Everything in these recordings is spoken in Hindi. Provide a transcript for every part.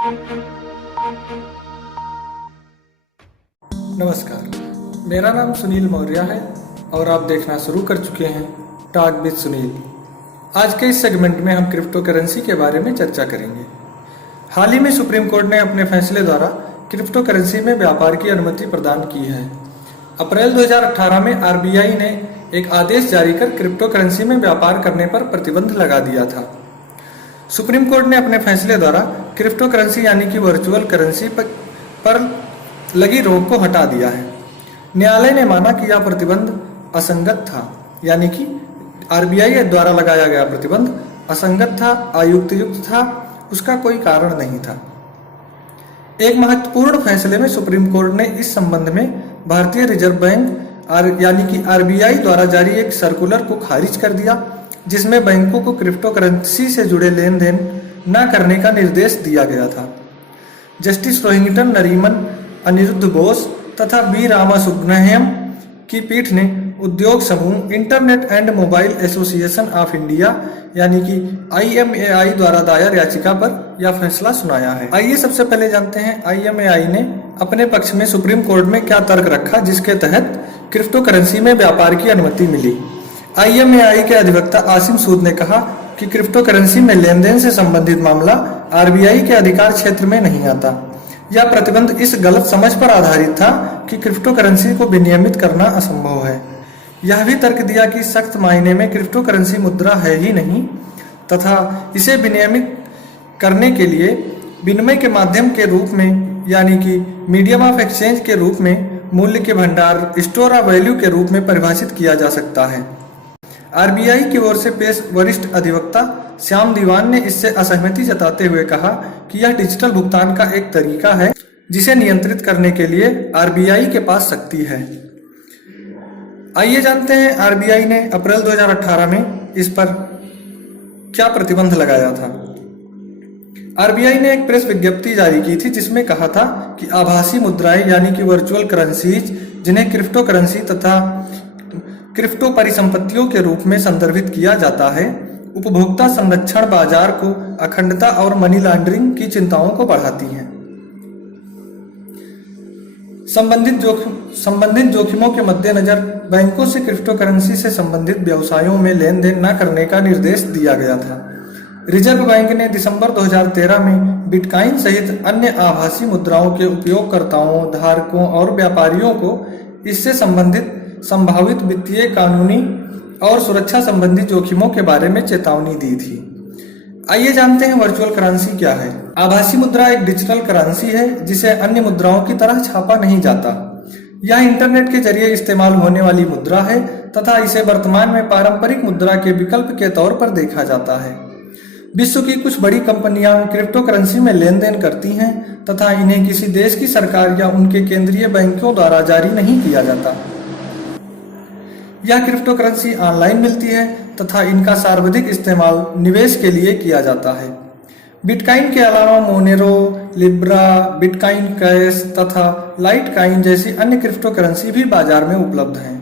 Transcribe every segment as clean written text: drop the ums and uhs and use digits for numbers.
नमस्कार, मेरा नाम सुनील मौर्य है और आप देखना शुरू कर चुके हैं टॉक विद सुनील। आज के इस सेगमेंट में हम क्रिप्टो करेंसी के बारे में चर्चा करेंगे। हाल ही में सुप्रीम कोर्ट ने अपने फैसले द्वारा क्रिप्टो करेंसी में व्यापार की अनुमति प्रदान की है। अप्रैल 2018 में आरबीआई ने एक आदेश जारी कर क्रिप्टो करेंसी में व्यापार करने पर प्रतिबंध लगा दिया था। सुप्रीम कोर्ट ने अपने फैसले द्वारा क्रिप्टो करेंसी यानी कि वर्चुअल करेंसी पर लगी रोक को हटा दिया है। न्यायालय ने माना कि यह प्रतिबंध असंगत था, यानी कि आरबीआई द्वारा लगाया गया प्रतिबंध असंगत था, अयुक्तियुक्त था, उसका कोई कारण नहीं था। एक महत्वपूर्ण फैसले में सुप्रीम कोर्ट ने इस संबंध में भारतीय रिजर्व बैंक यानी कि आरबीआई द्वारा जारी एक सर्कुलर को खारिज कर दिया, जिसमें बैंकों को क्रिप्टो करेंसी से जुड़े लेन देन न करने का निर्देश दिया गया था। जस्टिस रोहिंग्टन नरीमन, अनिरुद्ध बोस तथा बी रामासुब्रमण्यम की पीठ ने उद्योग समूह internet and mobile association of India यानी कि IMAI द्वारा दायर याचिका पर यह फैसला सुनाया है। आइए सबसे पहले जानते हैं IMAI ने अपने पक्ष में सुप्रीम कोर्ट में क्या तर्क रखा, जिसके तहत क्रिप्टो करेंसी में व्यापार की अनुमति मिली। IMAI के अधिवक्ता आसिम सूद ने कहा कि क्रिप्टो करेंसी में लेन देन से संबंधित मामला आरबीआई के अधिकार क्षेत्र में नहीं आता। यह प्रतिबंध इस गलत समझ पर आधारित था कि क्रिप्टो करेंसी को विनियमित करना असंभव है। यह भी तर्क दिया कि सख्त मायने में क्रिप्टो करेंसी मुद्रा है ही नहीं तथा इसे विनियमित करने के लिए विनिमय के माध्यम के रूप में यानी कि मीडियम ऑफ एक्सचेंज के रूप में मूल्य के भंडार स्टोर ऑफ वैल्यू के रूप में परिभाषित किया जा सकता है। आरबीआई की ओर से पेश वरिष्ठ अधिवक्ता श्याम दीवान ने इससे असहमति जताते हुए कहा कि यह डिजिटल भुगतान का एक तरीका है जिसे नियंत्रित करने के लिए आरबीआई के पास शक्ति है। आइए जानते हैं आरबीआई ने अप्रैल 2018 में इस पर क्या प्रतिबंध लगाया था। आरबीआई ने एक प्रेस विज्ञप्ति जारी की थी जिसमें कहा था कि आभासी मुद्राएं यानी कि वर्चुअल करेंसीज, जिन्हें क्रिप्टो करेंसी तथा क्रिप्टो परिसंपत्तियों के रूप में संदर्भित किया जाता है, उपभोक्ता संरक्षण बाजार को अखंडता और मनी लॉन्ड्रिंग की चिंताओं को बढ़ाती हैं। संबंधित जोखिमों के मद्देनजर बैंकों से क्रिप्टो करेंसी से संबंधित व्यवसायों में लेन देन न करने का निर्देश दिया गया था। रिजर्व बैंक ने दिसंबर 2013 में बिटकॉइन सहित अन्य आभासी मुद्राओं के उपयोगकर्ताओं, धारकों और व्यापारियों को इससे संबंधित संभावित वित्तीय, कानूनी और सुरक्षा संबंधी जोखिमों के बारे में चेतावनी दी थी। आइए जानते हैं वर्चुअल करेंसी क्या है। आभासी मुद्रा एक डिजिटल करेंसी है जिसे अन्य मुद्राओं की तरह छापा नहीं जाता। यह इंटरनेट के जरिए इस्तेमाल होने वाली मुद्रा है तथा इसे वर्तमान में पारंपरिक मुद्रा के विकल्प के तौर पर देखा जाता है। विश्व की कुछ बड़ी कंपनियां क्रिप्टो करेंसी में लेन देन करती हैं तथा इन्हें किसी देश की सरकार या उनके केंद्रीय बैंकों द्वारा जारी नहीं किया जाता। यह क्रिप्टो करेंसी ऑनलाइन मिलती है तथा इनका सर्वाधिक इस्तेमाल निवेश के लिए किया जाता है। बिटकॉइन के अलावा मोनेरो, लिब्रा, बिटकॉइन कैश तथा लाइटकॉइन जैसी अन्य क्रिप्टो करेंसी भी बाजार में उपलब्ध हैं।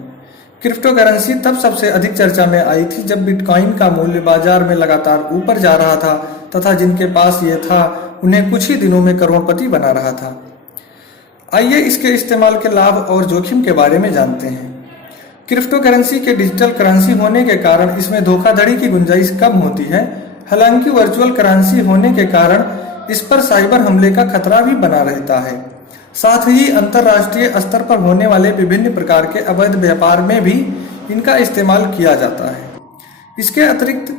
क्रिप्टो करेंसी तब सबसे अधिक चर्चा में आई थी जब बिटकॉइन का मूल्य बाजार में लगातार ऊपर जा रहा था तथा जिनके पास ये था उन्हें कुछ ही दिनों में करोड़पति बना रहा था। आइए इसके इस्तेमाल के लाभ और जोखिम के बारे में जानते हैं। क्रिप्टो करेंसी के डिजिटल करेंसी होने के कारण इसमें धोखाधड़ी की गुंजाइश कम होती है। हालांकि वर्चुअल करेंसी होने के कारण इस पर साइबर हमले का खतरा भी बना रहता है। साथ ही अंतर्राष्ट्रीय स्तर पर होने वाले विभिन्न प्रकार के अवैध व्यापार में भी इनका इस्तेमाल किया जाता है। इसके अतिरिक्त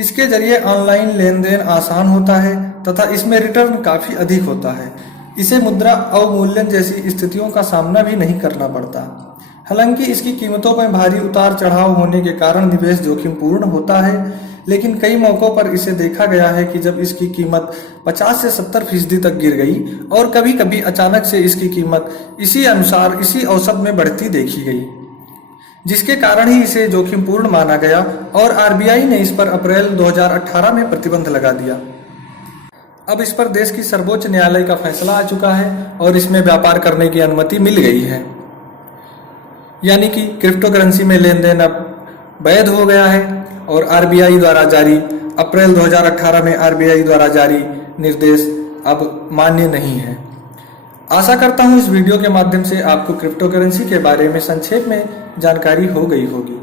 इसके जरिए ऑनलाइन लेन देन आसान होता है तथा इसमें रिटर्न काफी अधिक होता है। इसे मुद्रा अवमूल्यन जैसी स्थितियों का सामना भी नहीं करना पड़ता। हालांकि इसकी कीमतों में भारी उतार चढ़ाव होने के कारण निवेश जोखिम पूर्ण होता है, लेकिन कई मौकों पर इसे देखा गया है कि जब इसकी कीमत 50 से 70% तक गिर गई और कभी कभी अचानक से इसकी कीमत इसी औसत में बढ़ती देखी गई, जिसके कारण ही इसे जोखिम पूर्ण माना गया और आरबीआई ने इस पर अप्रैल 2018 में प्रतिबंध लगा दिया। अब इस पर देश की सर्वोच्च न्यायालय का फैसला आ चुका है और इसमें व्यापार करने की अनुमति मिल गई है, यानी कि क्रिप्टो करेंसी में लेन देन अब वैध हो गया है। और आरबीआई द्वारा जारी अप्रैल 2018 में आरबीआई द्वारा जारी निर्देश अब मान्य नहीं है। आशा करता हूँ इस वीडियो के माध्यम से आपको क्रिप्टो करेंसी के बारे में संक्षेप में जानकारी हो गई होगी।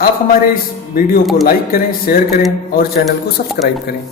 आप हमारे इस वीडियो को लाइक करें, शेयर करें और चैनल को सब्सक्राइब करें।